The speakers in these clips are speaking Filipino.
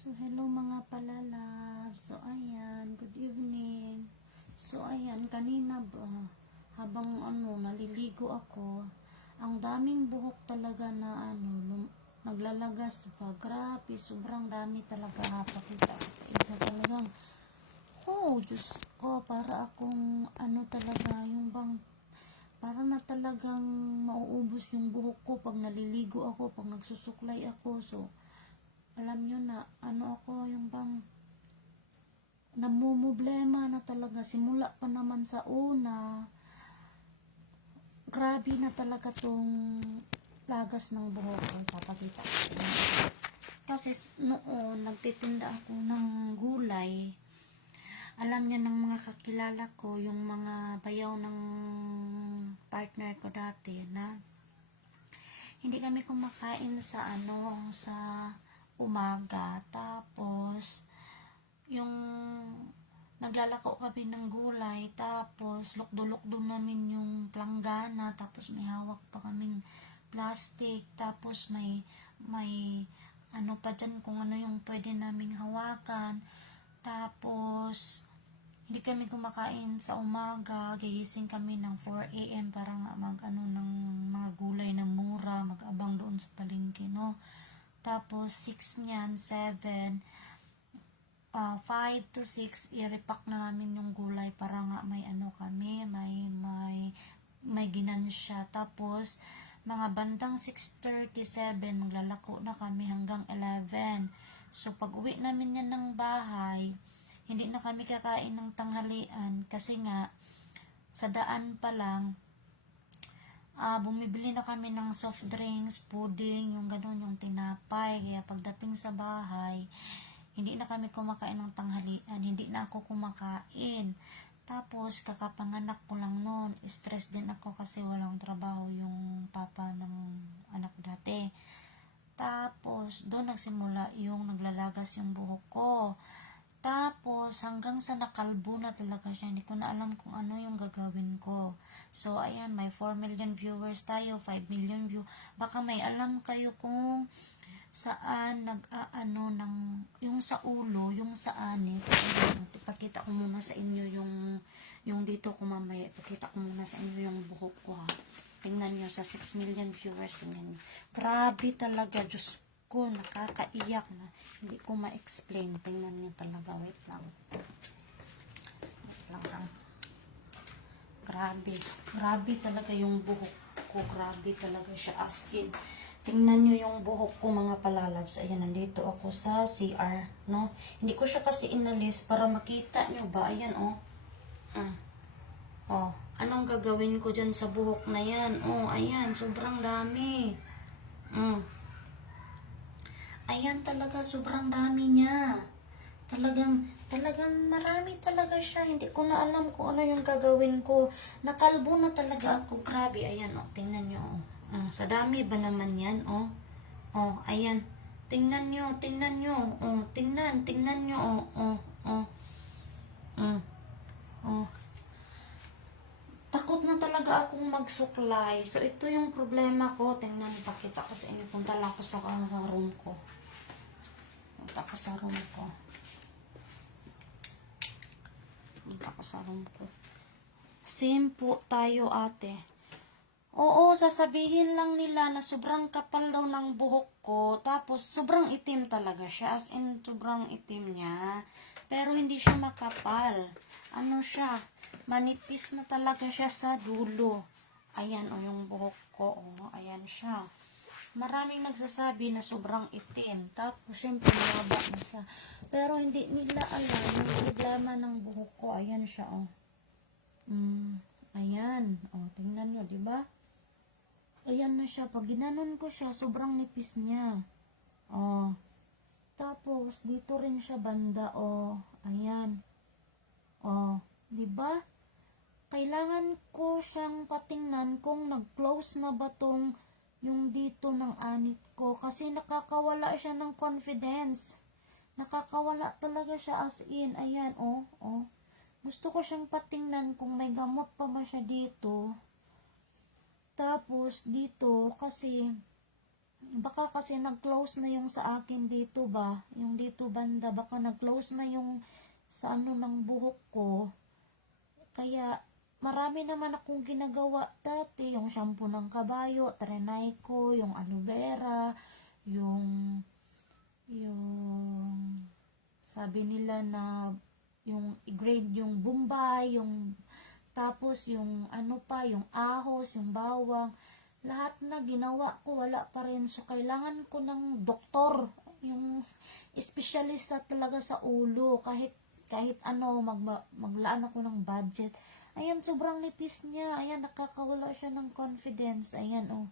So, hello mga palalab. So, ayan, good evening. So, ayan, kanina ba, habang naliligo ako, ang daming buhok talaga na naglalagas pa. Grabe, sobrang dami talaga. Pakita ko sa inyo talagang, oh, Diyos ko, para akong, talaga, yung bang, para na talagang mauubos yung buhok ko pag naliligo ako, pag nagsusuklay ako. So, alam nyo na, ako, yung bang, namumblema na talaga, simula pa naman sa una, grabe na talaga tong lagas ng buhok ko, papakita ko. Kasi noon, nagtitinda ako ng gulay, alam niya ng mga kakilala ko, yung mga bayaw ng partner ko dati, na hindi kami kumakain sa sa umaga, tapos yung naglalako kami ng gulay, tapos lukdo-lukdo namin yung planggana, tapos may hawak pa kaming plastic, tapos may pa dyan kung ano yung pwede naming hawakan, tapos hindi kami kumakain sa umaga, gigising kami ng 4 AM para nga ng mga gulay na mura, mag-abang doon sa palengke, no? Tapos 6 niyan, 7, 5 to 6, i-repack na namin yung gulay para nga may kami, may ginansya. Tapos mga bandang 6:37, maglalako na kami hanggang 11. So pag uwi namin yan ng bahay, hindi na kami kakain ng tanghalian kasi nga sa daan pa lang, bumibili na kami ng soft drinks, pudding, yung ganun, yung tinapay. Kaya pagdating sa bahay, hindi na kami kumakain ng tanghalian, hindi na ako kumakain. Tapos, kakapanganak ko lang noon, stress din ako kasi walang trabaho yung papa ng anak dati. Tapos, doon nagsimula yung naglalagas yung buhok ko. Tapos, hanggang sa nakalbo na talaga siya. Hindi ko na alam kung ano yung gagawin ko. So, ayan, may 4 million viewers tayo, 5 million view. Baka may alam kayo kung saan yung sa ulo, yung sa anit. Ipakita ko muna sa inyo yung dito ko mamaya. Ipakita ko muna sa inyo yung buhok ko, ha. Tingnan nyo sa 6 million viewers. Tingnan nyo. Grabe talaga, Diyos ko, nakakaiyak na. Hindi ko ma-explain. Tingnan nyo talaga. Wait lang. Grabe talaga yung buhok ko. Grabe talaga siya, as in. Tingnan nyo yung buhok ko, mga palalabs. Ayan, nandito ako sa CR, no? Hindi ko siya kasi inalis para makita nyo ba. Ayan, oh. Oh, anong gagawin ko dyan sa buhok na yan? Oh, ayan, sobrang dami. Ayan talaga, sobrang dami niya. Talagang marami talaga siya. Hindi ko na alam kung ano yung gagawin ko. Nakalbo na talaga ako. Grabe, ayan, oh, tingnan nyo, oh. Sa dami ba naman yan, oh. Oh, ayan. Tingnan nyo. Oh, tingnan nyo, oh. Takot na talaga akong magsuklay. So, ito yung problema ko. Tingnan, pakita ko sa inyo. Punta lang ako sa room ko. Simpo tayo, ate. Oo, sasabihin lang nila na sobrang kapal daw ng buhok ko. Tapos, sobrang itim talaga siya. As in, sobrang itim niya. Pero, hindi siya makapal. Ano siya? Manipis na talaga siya sa dulo. Ayan, o, yung buhok ko. O, ayan siya. Maraming nagsasabi na sobrang itim. Tapos, syempre, mahaba na siya. Pero, hindi nila alam yung problema ng buhok ko. Ayan siya, oh. Ayan. Oh, tingnan nyo, diba? Ayan na siya. Pag ginanon ko siya, sobrang nipis niya. Oh. Tapos, dito rin siya banda, oh. Ayan. Oh, diba? Kailangan ko siyang patingnan kung nag-close na ba tong yung dito ng anit ko. Kasi nakakawala siya ng confidence. Nakakawala talaga siya, as in. Ayan, oh, oh. Gusto ko siyang patingnan kung may gamot pa ba siya dito. Tapos, dito, kasi Baka kasi nag-close na yung sa akin dito ba, yung dito banda, baka nag-close na yung sa ano ng buhok ko. Kaya marami naman akong ginagawa dati, yung shampoo ng kabayo, trinay ko, yung aloe vera, yung sabi nila na yung grade yung bombay, yung tapos yung ano pa, yung ahos, yung bawang, lahat na ginawa ko, wala pa rin. So kailangan ko ng doktor, yung espesyalista talaga sa ulo, kahit ano, maglaan ako ng budget. Ayan, sobrang nipis niya. Ayan, nakakawala siya ng confidence. Ayan, oh.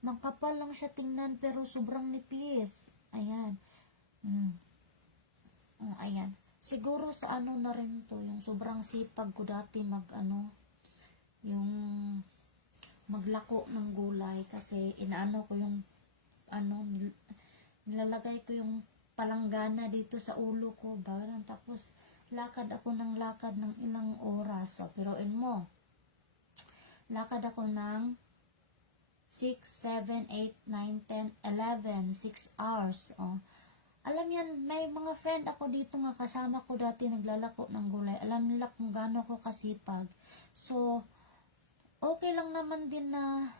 Makapal lang siya tingnan, pero sobrang nipis. Ayan. Ayan. Siguro sa ano na rin to, yung sobrang sipag ko dati yung maglako ng gulay, kasi inaano ko yung ano, nilalagay ko yung palanggana dito sa ulo ko ba, tapos lakad ako ng lakad ng ilang oras. So piroin mo, lakad ako ng 6, 7, 8, 9, 10, 11, 6 hours. Oh. Alam yan, may mga friend ako dito nga kasama ko dati naglalako ng gulay. Alam nila kung gaano ako kasipag. So, okay lang naman din na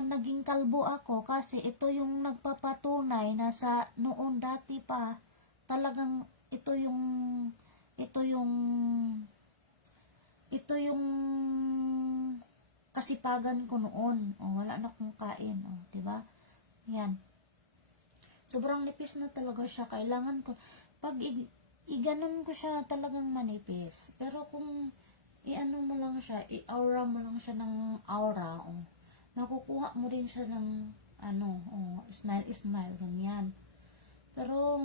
naging kalbo ako, kasi ito yung nagpapatunay na sa noon dati pa talagang ito yung kasipagan ko noon. Wala na akong kain, 'di ba? Yan. Sobrang nipis na talaga siya. Kailangan ko pag iganon ko siya talagang manipis. Pero kung i-ano mo lang siya, i-aura mo lang siya ng aura, nakukuha mo din siya ng smile, ganyan. Pero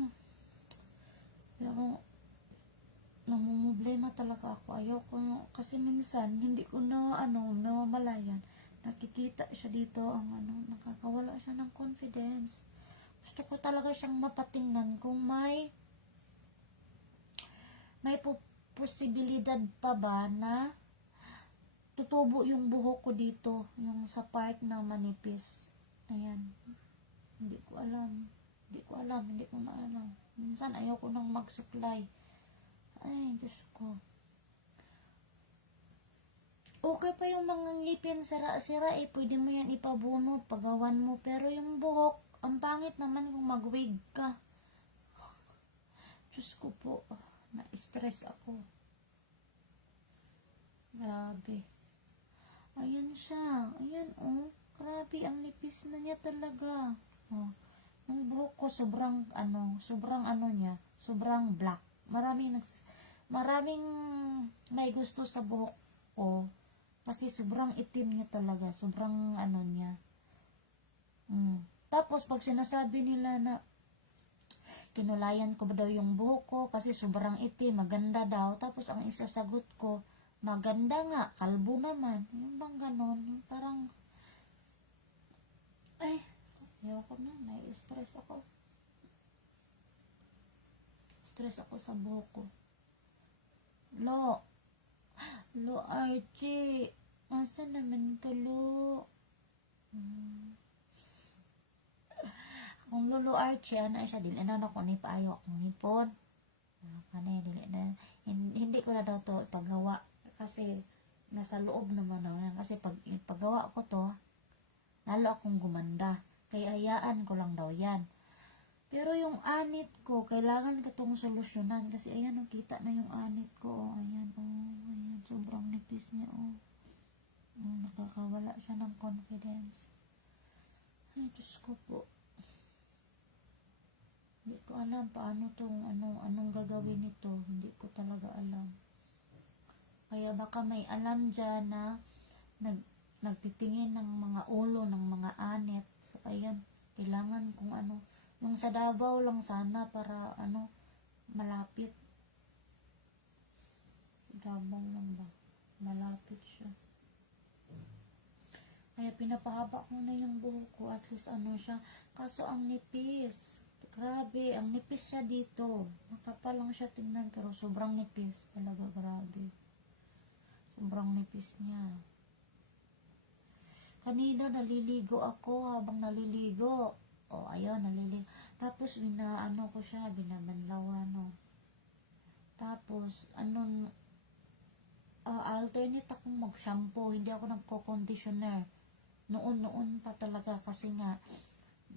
namumblema talaga ako. Ayoko, kasi minsan hindi ko namamalayan. Nakikita siya dito nakakawala siya ng confidence. Gusto ko talaga siyang mapatingnan kung may posibilidad pa ba na tutubo yung buhok ko dito, yung sa part na manipis. Ayan. Hindi ko na alam. Minsan ayoko nang magsuklay. Ay, Diyos ko. Okay pa yung mga ngipin sira-sira, pwede mo yan ipabunot, pagawan mo. Pero yung buhok, ang pangit naman kung mag-wig ka. Diyos ko po, na-stress ako. Grabe. Ayan siya. Ayan, grabe, ang nipis na niya talaga. Yung buhok ko sobrang niya, sobrang black. Maraming may gusto sa buhok ko kasi sobrang itim niya talaga, sobrang niya. Tapos pag sinasabi nila na kinulayan ko ba daw yung buhok ko kasi sobrang itim, maganda daw, tapos ang isasagot ko, maganda nga, kalbo naman. Yung bang ganon, yung parang ayoko na, nai-stress ako. Stress ako sa buhok ko. Lo Archie, asa naman ka, Lo? Kung Lolo Archie, siya, dili na ako ni paayo akong hipon. Hindi ko na daw to ipagawa kasi nasa loob naman ako. Kasi pag ipagawa ko to, lalo akong gumanda. Kaya hayaan ko lang daw yan. Pero yung anit ko, kailangan ko itong solusyonan. Kasi ayan, kita na yung anit ko. Ayan, sobrang nipis niya. Nakakawala siya ng confidence. Ay, Diyos ko po. Hindi ko alam paano anong gagawin nito. Hindi ko talaga alam. Kaya baka may alam dyan na nagtitingin ng mga ulo, ng mga anit. So, ayan, kailangan kung yung sa Davao lang sana para malapit. Davao lang ba? Malapit siya. Kaya pinapahaba ko na yung buhok ko, at least siya. Kaso ang nipis. Grabe, ang nipis siya dito. Makapal lang siya tingnan, pero sobrang nipis. Talaga, grabe. Sobrang nipis niya. Kanina naliligo ako, habang naliligo. O, ayun, naliligo. Tapos, binaano ko siya, binabanlawan, no. Tapos, alternate akong mag-shampoo. Hindi ako nagko-conditioner. Noon pa talaga kasi nga,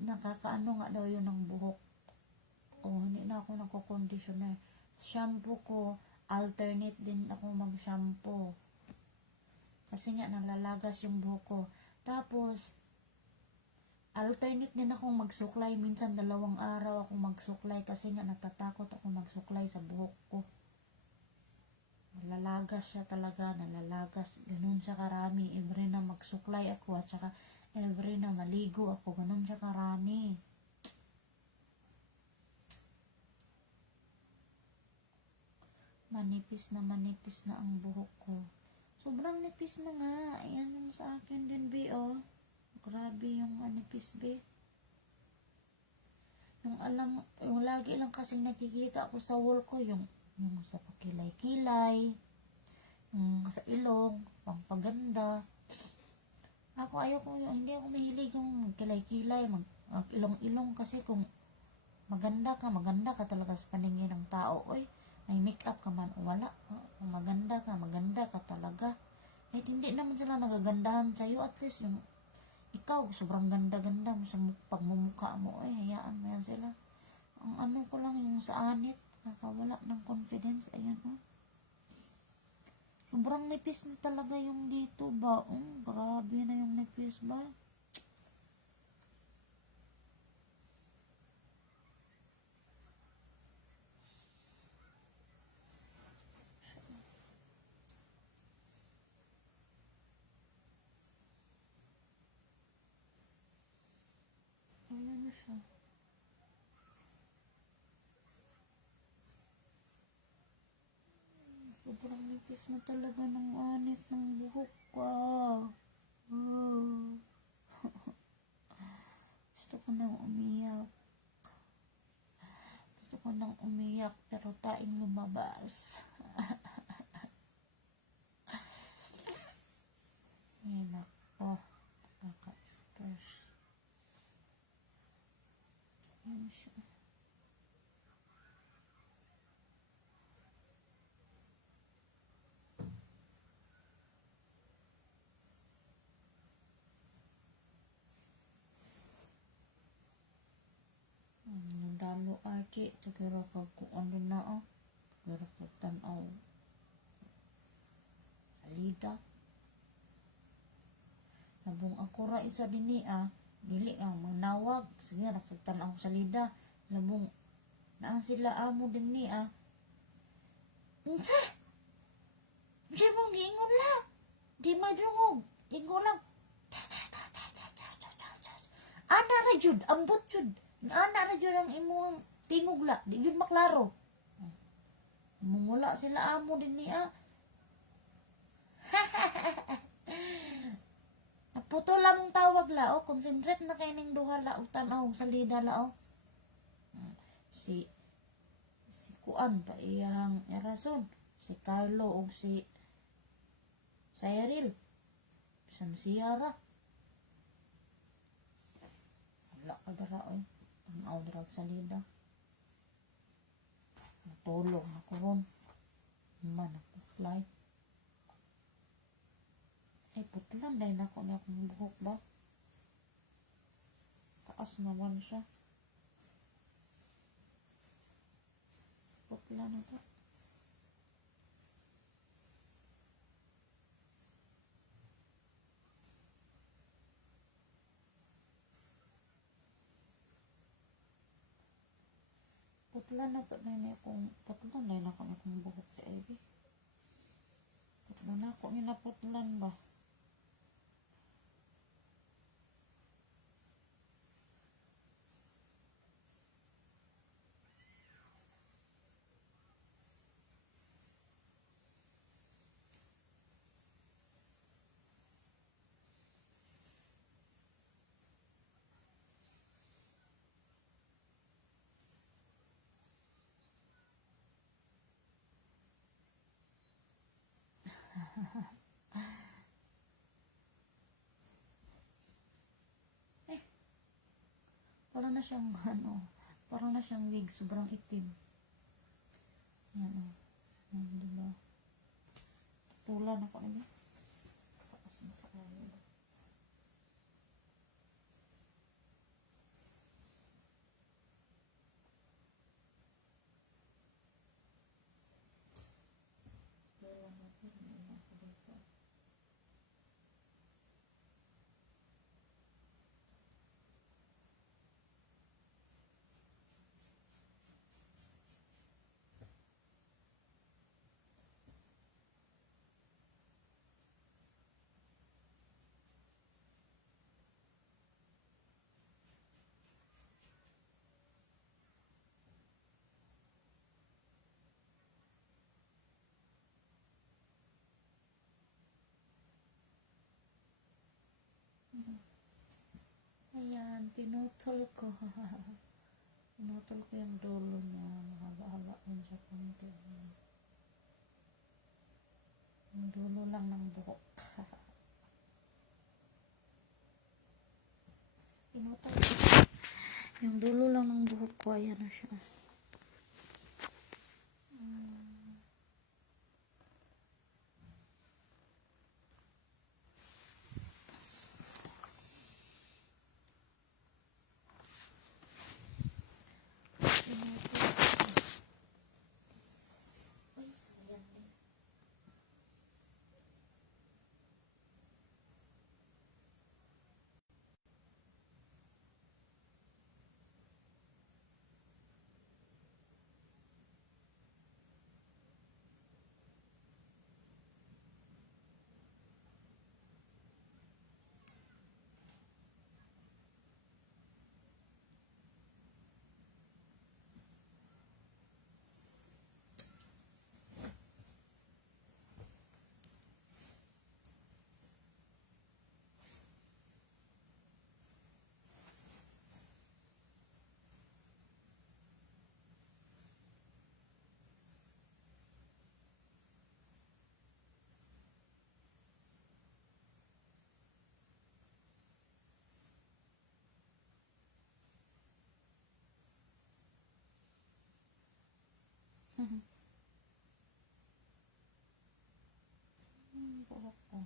nakakaano nga daw yun ng buhok. O, hindi na ako nagko-conditioner. Shampoo ko, alternate din ako mag-shampoo. Kasi nga, nalalagas yung buhok ko. Tapos, alternate din akong magsuklay. Minsan 2 araw akong magsuklay kasi nga natatakot ako magsuklay sa buhok ko. Nalalagas siya talaga, nalalagas. Ganun siya karami. Every na magsuklay ako at saka every na maligo ako. Ganun siya karami. Manipis na ang buhok ko. Sobrang nipis na nga. Ayan yung sa akin din, be, oh. Grabe yung nipis, be. Yung lagi lang kasing nakikita ako sa wall ko, yung sa pakilay-kilay, yung sa ilong, pangpaganda. Ako ayoko, hindi ako mahilig yung kilay-kilay, ilong-ilong kasi kung maganda ka talaga sa paningin ng tao. Oy, may make-up ka man o wala. Kung maganda ka talaga. Kahit hindi naman sila nagagandahan sa'yo, at least yung ikaw, sobrang ganda-ganda mo sa pagmumukha mo. Ay, hayaan mo yan sila. Ang ko lang yung sa anit, nakawala ng confidence. Ayan, oh. Sobrang nipis na talaga yung dito ba. Grabe na yung nipis ba. Ayan na siya. Sobrang nipis na talaga ng anit ng buhok ko. Gusto ko nang umiyak. Gusto ko nang umiyak pero taing lumabas. Ayan ako. Nakaka-stress. Ayan siya. Nandalo Archie. Siguro kag kung ano na siguro kag tanaw. Alida. Nabung ako ra isa din dili manawag. Sige, nakagtanaw ko sa lida. Nabung naan sila amo din Unsa? Unsa mong giingon la? Di madrungog. Ingon lang. Ana ra jud, ambot jud. Ana ra jud ang imong tingog la. Di jud maklaro. Mumula sila amo din Puto lamang tawag la, concentrate na kay ning duha la, tanaw sa lida la, Si Kuan pa iyang rason, si Carlo o si Cyril, bisan siyara. Wala ka dara, tanaw dara sa lida. Natulog na ko ron. Man, apply. Ay, putlan dahil ako na akong buhok ba? Taas naman siya. Putlan na to. Putlan na to na akong putlan dahil ako na akong buhok sa Ivy. Putlan na ako putlan ba? Parang na siyang, parang na siyang wig, sobrang itim. Yan, diba? Pula na ko ini. Taas na kayo. Pula na ko dito. Ayan, pinutol ko. Pinutol ko yung dulo niya. Mahaba-haba yun siya konti. Yung dulo lang ng buhok. Pinutol ko. Yung dulo lang ng buhok ko. Ayan na siya. Ay, sayang eh. Buhok ko.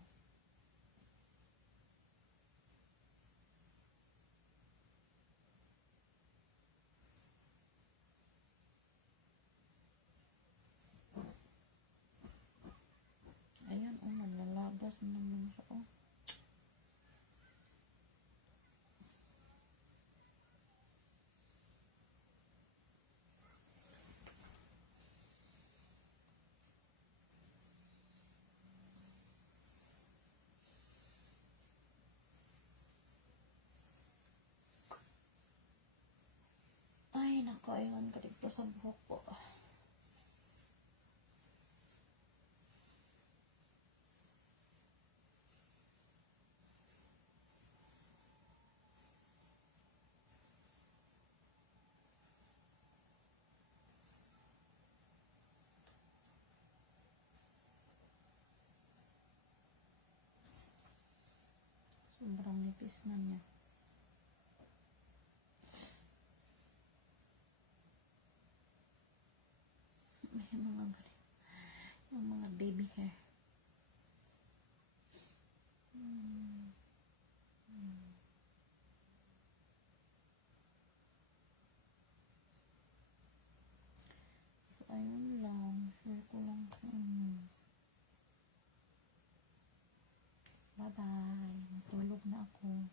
Ayan, nalalabas naman siya. Ay, naku, ayun ko dito sa buhok ko. Sobrang nipis na niya. Yung mga baby hair. So, ayun lang. Share ko lang sa inyo. Bye-bye. Matulog na ako.